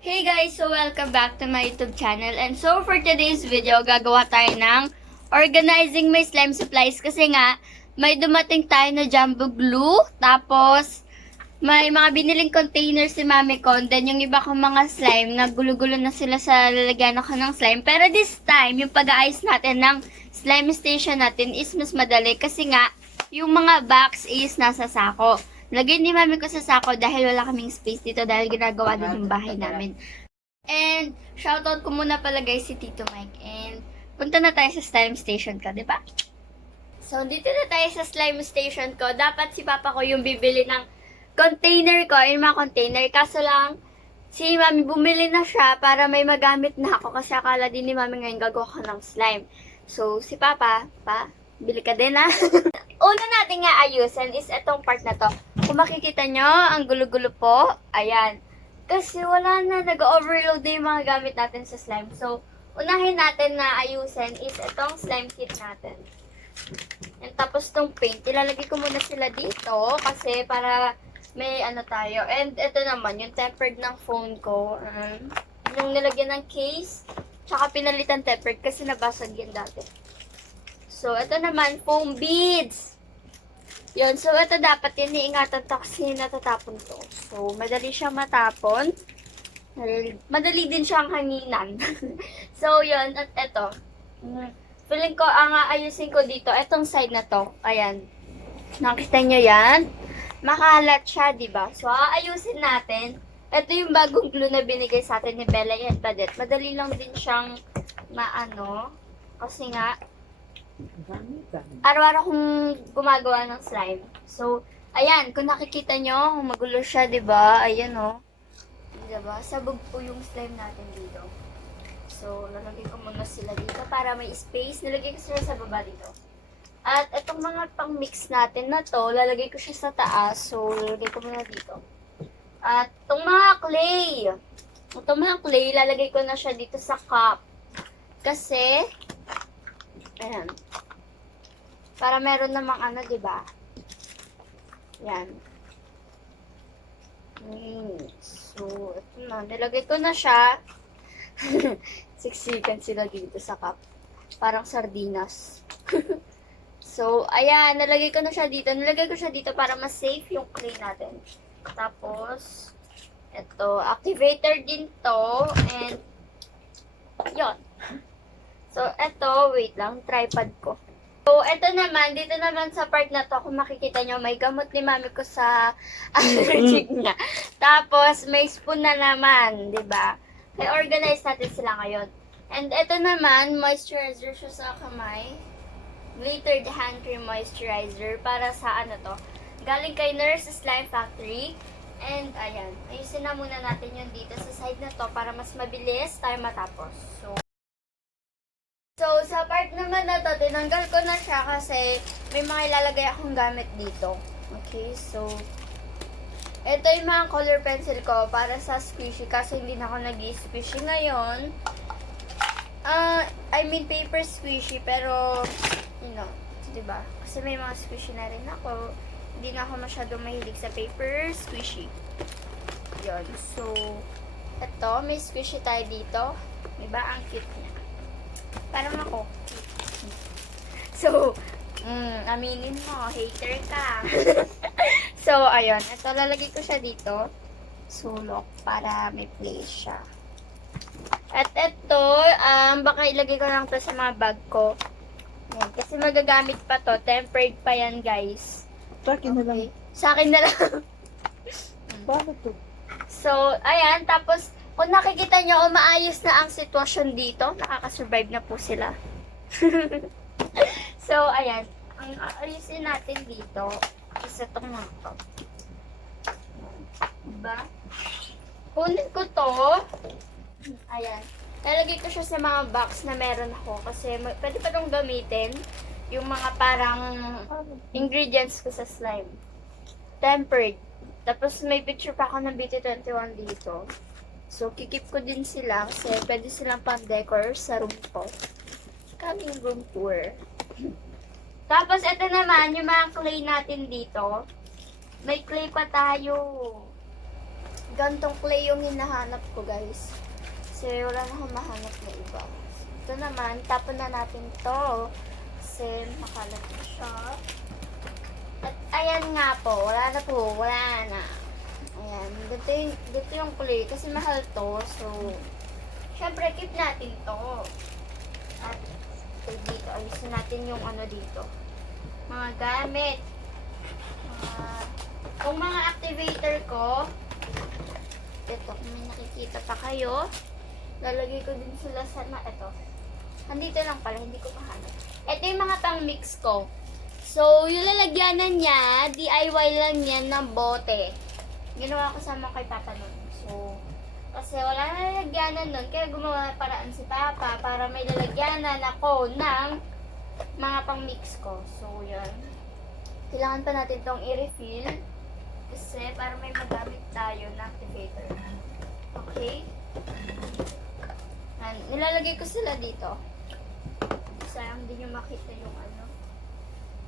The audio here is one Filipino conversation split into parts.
Hey guys! So welcome back to my YouTube channel. And so for today's video, gagawa tayo ng organizing my slime supplies. Kasi nga, may dumating tayo na jumbo glue. Tapos, may mga biniling container si mami ko. Then yung iba kong mga slime, nagulo-gulo na sila sa lalagyan ako ng slime. Pero this time, yung pag-aayos natin ng slime station natin is mas madali. Kasi nga, yung mga box is nasa sako. Lagay ni mami ko sa sako dahil wala kaming space dito dahil ginagawa din yung bahay namin. And shoutout ko muna pala guys si Tito Mike. And punta na tayo sa slime station ko, di ba? So, dito na tayo sa slime station ko. Dapat si Papa ko yung bibili ng container ko, yung mga container. Kaso lang, si Mami bumili na siya para may magamit na ako kasi akala din ni Mami ngayon gagawa ko ng slime. So, si Papa, bili ka din ha. Una natin nga ayusin is itong part na to. Kung makikita nyo, ang gulo-gulo po, ayan. Kasi wala na, nag-overload na yung mga gamit natin sa slime. So, unahin natin na ayusin is itong slime kit natin. And tapos itong paint, ilalagay ko muna sila dito kasi para may ano tayo. And ito naman, yung tempered ng phone ko. Yung nilagyan ng case, tsaka pinalitan tempered kasi nabasag yan dati. So, ito naman, foam beads. Yun, so ito dapat yun, iingatan to kasi natatapon to. So, madali siyang matapon. Madali din siyang hanginan. So, yun, at ito. Feeling ko, ang aayusin ko dito, itong side na to. Ayan. Nakita nyo yan? Makalat siya, diba? So, aayusin natin. Ito yung bagong glue na binigay sa atin ni Bella and Padet. Madali lang din siyang maano. Kasi nga, araw-araw kong gumagawa ng slime. So, ayan, kung nakikita nyo, magulo siya, diba? Ayan, oh. Diba? Sabog po yung slime natin dito. So, nalagay ko muna sila dito para may space. Nalagay ko sila sa baba dito. At itong mga pang-mix natin na to, lalagay ko siya sa taas. So, lalagay ko muna dito. At itong mga clay, lalagay ko na siya dito sa cup. Kasi, ayan. Para meron namang ano, diba? Yan. So, ito na. Nilagay ko na siya. Siksikan sila dito sa cup. Parang sardinas. So, ayan. Nilagay ko na siya dito. Nilagay ko siya dito para mas safe yung clay natin. Tapos, ito. Activator din to. And, yon. So, ito. Wait lang. Tripod ko. So, ito naman, dito naman sa part na to, kung makikita nyo, may gamot ni mami ko sa allergic niya. Tapos, may spoon na naman, di ba? Kaya organize natin sila ngayon. And ito naman, moisturizer siya sa kamay. Glittered hand cream moisturizer para sa ano to. Galing kay Nurse Slime Factory. And, ayan, ayusin na muna natin yun dito sa side na to para mas mabilis tayo matapos. So, sa part naman na to, tinanggal ko na siya kasi may mga ilalagay akong gamit dito. Okay, so, ito yung mga color pencil ko para sa squishy kasi hindi na ako nag-squishy ngayon. I mean paper squishy, pero, you know, diba? Kasi may mga squishy na rin ako. Hindi na ako masyadong mahilig sa paper squishy. Yun, so, ito, may squishy tayo dito. Diba? Ang cute niya. Parang ako. So, aminin mo, hater ka. So, ayun. Ito, lalagay ko siya dito. Sulok para may place siya. At ito, baka ilagay ko lang to sa mga bag ko. Yan, kasi magagamit pa to. Tempered pa yan, guys. Sa akin na lang. Sa akin na lang. Bakit to? So, ayan. Tapos, kung nakikita nyo, maayos na ang sitwasyon dito. Nakakasurvive na po sila. So, ayan. Ang ayusin natin dito is itong mga to. Diba? Kunin ko to. Ayan. Lalagay ko siya sa mga box na meron ako. Kasi pwede pa itong gamitin. Yung mga parang ingredients ko sa slime. Tempered. Tapos may picture pa ako ng BT21 dito. So, kikip ko din sila kasi pwede silang pang-decor sa room ko. Coming room tour. Tapos, ito naman, yung mga clay natin dito. May clay pa tayo. Gantong clay yung hinahanap ko, guys. Kasi wala na akong mahanap na iba. Ito naman, tapon na natin to. Kasi makalat na siya. At ayan nga po, wala na. Ayan, dito yung clay kasi mahal to. So, syempre keep natin to. At dito, alisin natin yung ano dito. Mga gamit. Kung mga activator ko, ito, kung may nakikita pa kayo, lalagay ko din sila sa ito. Andito lang pala, hindi ko mahanap. Ito yung mga pang-mix ko. So, yung lalagyanan niya, DIY lang yan ng bote. Ginawa ko sama kay Papa nun. So, kasi wala na lalagyanan nun, kaya gumawa ng paraan si Papa para may lalagyanan ako ng mga pang-mix ko. So, yan. Kailangan pa natin tong i-refill kasi para may magamit tayo na activator. Okay? And, nilalagay ko sila dito. Sayang din yung makita yung ano.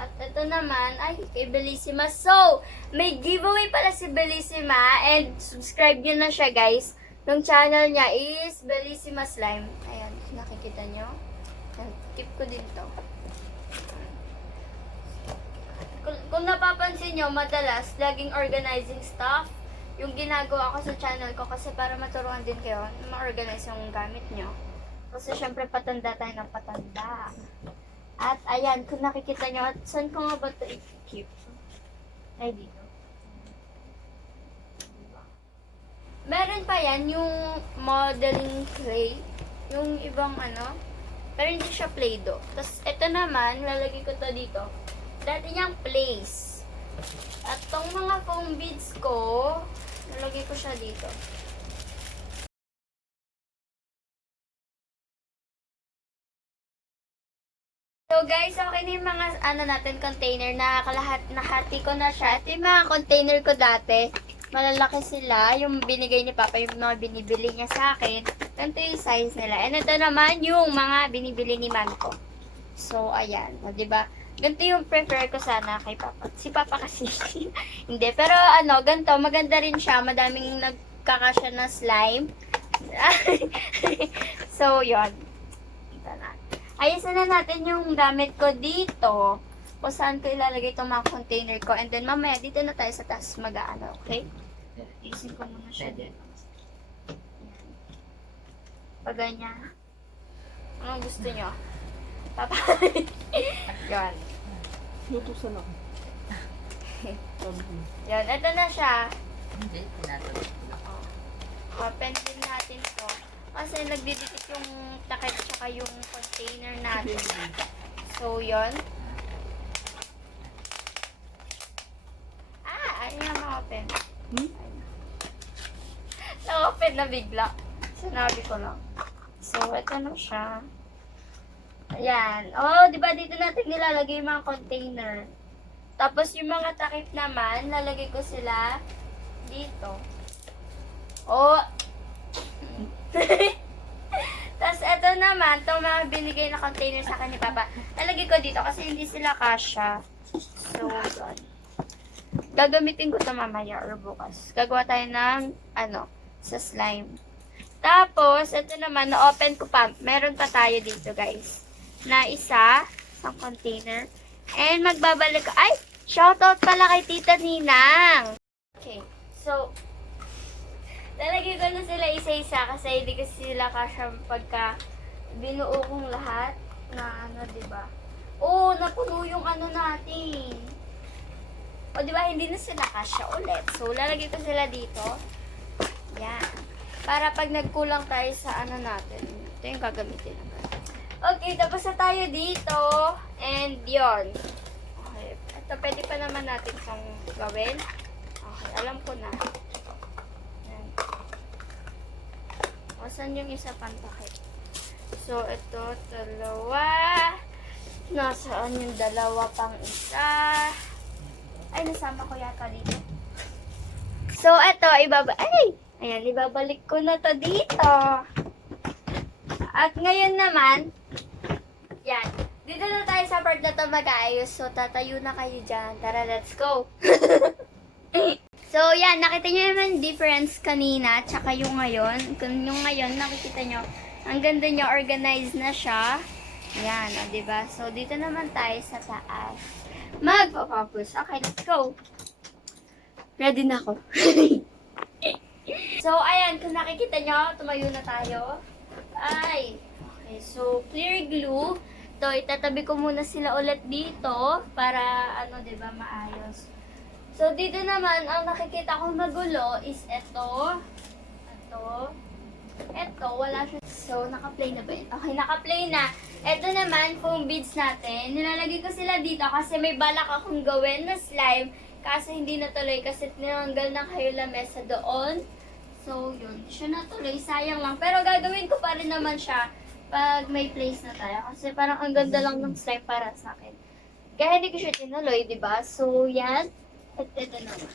At ito naman, ay, kay Bellissima. So, may giveaway pala si Bellissima and subscribe nyo na siya, guys. Yung channel niya is Bellissima Slime. Ayan, nakikita nyo. And, keep ko din to. Kung napapansin nyo, madalas, laging organizing stuff yung ginagawa ko sa channel ko kasi para maturuan din kayo na ma-organize yung gamit nyo. Kasi syempre patanda tayo ng patanda. At ayan, kung nakikita nyo, at saan ko nga ba ito i-keep? Ay, dito. Meron pa yan, yung modeling clay. Yung ibang ano. Pero hindi siya Play-Doh. Tapos ito naman, lalagay ko to dito. Dati niyang place. At tong mga foam beads ko, nalagay ko siya dito. So guys, okay na yung mga natin container na nahati ko na siya. Ito yung mga container ko dati. Malalaki sila. Yung binigay ni Papa, yung mga binibili niya sa akin. Ganito yung size nila. And ito naman yung mga binibili ni Manko. So, ayan. O, diba? Ganito yung prefer ko sana kay Papa. Si Papa kasi. Hindi. Pero ganito. Maganda rin siya. Madaming nagkakasya na slime. So, yon. Ito na. Ayasan na natin yung gamit ko dito. Kung saan ko ilalagay itong mga container ko. And then, mamaya, dito na tayo sa taas mag-aano. Okay? Isin ko muna siya dito. Pag ganyan. Anong gusto nyo? Papa. Yan. Lutusan ako. Yan, ito na siya. Hindi, tinatawag. Open din natin to. Kasi nagdidikit yung takip tsaka yung container natin. So, yon. Ayun yung ma-open. Na-open na bigla. Sinabi ko lang. So, ito na siya. Ayan. Oh, di ba dito natin nilalagay yung mga container. Tapos yung mga takip naman, lalagay ko sila dito. Oh. Tapos ito naman, itong mga binigay na container sa akin ni Papa, lalagay ko dito kasi hindi sila kasha. So, yun. Gagamitin ko ito mamaya or bukas. Gagawa tayo ng, sa slime. Tapos, ito naman, na-open ko pa. Meron pa tayo dito, guys. Na isang container. And magbabalik ko. Ay! Shoutout pala kay Tita Ninang! Okay. So, lalagay ko na sila isa-isa kasi hindi kasi sila kasya pagka binuo kong lahat na diba? Oh, napuno yung natin. O, diba, hindi na sila kasya ulit. So, lalagay ko sila dito. Yan. Para pag nagkulang tayo sa natin. Ito yung gagamitin natin. Okay, tapos na tayo dito. And, yon. Okay. Ito, pwede pa naman natin itong gawin. Okay, alam ko na. Yan. O, saan yung isa pang takip? So, ito, dalawa. Nasaan yung dalawa pang isa? Ay, nasama ko yata dito. So, ito, ibabalik ko na to dito. At ngayon naman, yan. Dito na tayo sa part na to mag-aayos. So, tatayo na kayo dyan. Tara, let's go. So, So, yan. Nakita nyo naman yung difference kanina, tsaka yung ngayon. Kung yung ngayon, nakikita nyo, ang ganda nyo, organized na siya. Yan, o, diba? So, dito naman tayo sa taas. Magpa-focus. Okay, let's go. Ready na ako. So, ayan, kung nakikita nyo, tumayo na tayo. Ay, okay, so, clear glue. Ito, itatabi ko muna sila ulit dito para, ano, diba, maayos. So, dito naman, ang nakikita ko magulo is ito. Ito, wala siya. So, naka-play na ba yun? Okay, naka-play na. Ito naman, foam beads natin. Nilalagay ko sila dito kasi may balak akong gawin na slime. Kasi hindi natuloy kasi tinanggal ng kayo lamesa doon. So, yun. Siya natuloy. Sayang lang. Pero gagawin ko pa rin naman siya pag may place na tayo. Kasi parang ang ganda lang ng slime para sa akin. Kaya hindi ko siya tinuloy, diba? So, yan. At ito naman.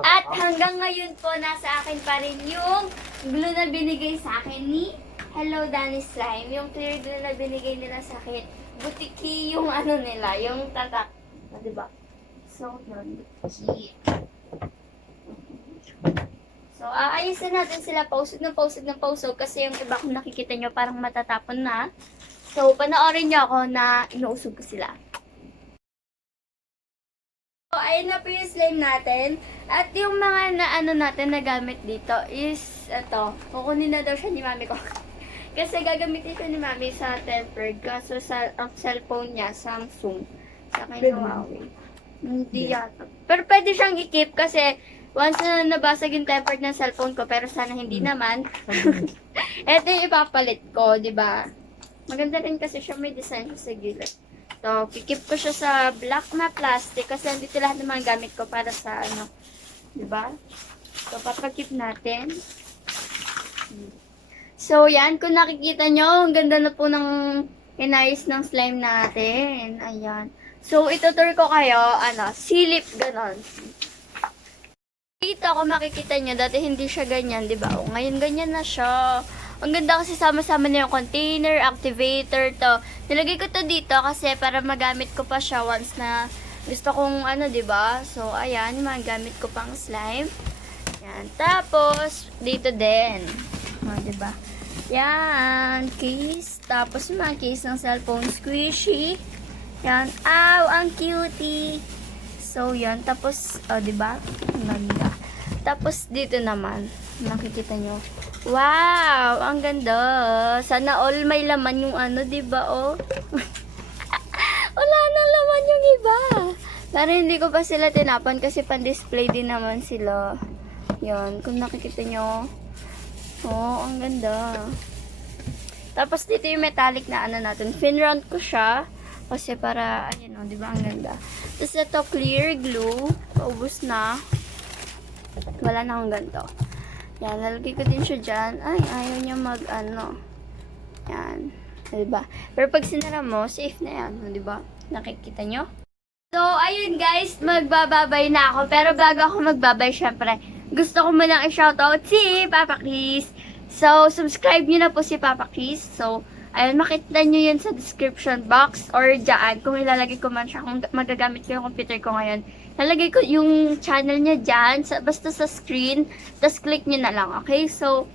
At hanggang ngayon po, nasa akin pa rin yung glue na binigay sa akin ni Hello Danny Slime. Yung clear glue na binigay nila sa akin. Butiki yung ano nila, yung tatak. Diba? So, yun. So, aayusin natin sila pausog ng pausog kasi yung iba kung nakikita nyo parang matatapon na. So, panoorin nyo ako na inuusog ko sila. So, ayun na po yung slime natin. At yung mga natin na gamit dito is, ito, kukunin na daw siya ni mami ko. Kasi gagamitin ko ni mami sa tempered. Kaso sa cellphone niya, Samsung. Sa akin Huawei. Hindi yata. Pero pwede siyang i-keep kasi once na nabasag yung tempered ng cellphone ko, pero sana hindi naman. Ito yung ipapalit ko, di ba? Maganda rin kasi siya, may design siya sa gilid. So, kikip ko siya sa black na plastic kasi andito lahat ng mga gamit ko para sa ano, di ba? So, papakip natin. So, yan. Kung nakikita nyo, ang ganda na po ng inayos ng slime natin. Ayan. So, itutur ko kayo, silip, ganon. Dito ako makikita nyo, dati hindi siya ganyan, di ba? O, ngayon ganyan na siya. Ang ganda kasi sama-sama na yung container, activator, to. Nilagay ko to dito kasi para magamit ko pa siya once na gusto kong diba? So, ayan, magamit ko pang slime. Yan. Tapos, dito din. O, diba? Yan, case. Tapos, mga case ng cellphone squishy. Yan. Ow, ang cutie. So, yan. Tapos, diba? Ang ganda. Tapos, dito naman. Makikita nyo. Wow! Ang ganda. Sana all may laman yung diba, oh? Wala na laman yung iba. Pero hindi ko pa sila tinapan kasi pan-display din naman sila. Yan. Kung nakikita nyo. Oh, ang ganda. Tapos dito yung metallic na natin. Finround ko siya. Kasi para, ayan o, diba? Ang ganda. Tapos ito, clear glue. Paubos na. Wala na akong ganito. Yan, lalagay ko din siya dyan. Ay, ayaw niya yan. Diba? Pero pag sinara mo, safe na yan. Diba? Nakikita nyo? So, ayun guys, magbababay na ako. Pero bago ako magbabay, syempre, gusto ko munang i-shoutout si Papa Chris. So, subscribe nyo na po si Papa Chris. So, ayun, makita nyo yun sa description box or dyan. Kung ilalagay ko man siya, kung magagamit ko yung computer ko ngayon. Lalagay ko yung channel niya dyan, basta sa screen. Tapos click nyo na lang, okay? So,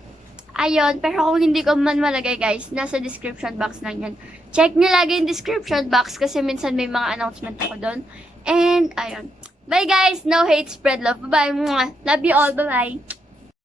ayun. Pero kung hindi ko man malagay guys, nasa description box lang yun. Check nyo lagi yung description box kasi minsan may mga announcement ako doon. And, ayun. Bye guys! No hate, spread love. Bye-bye! Love you all. Bye-bye!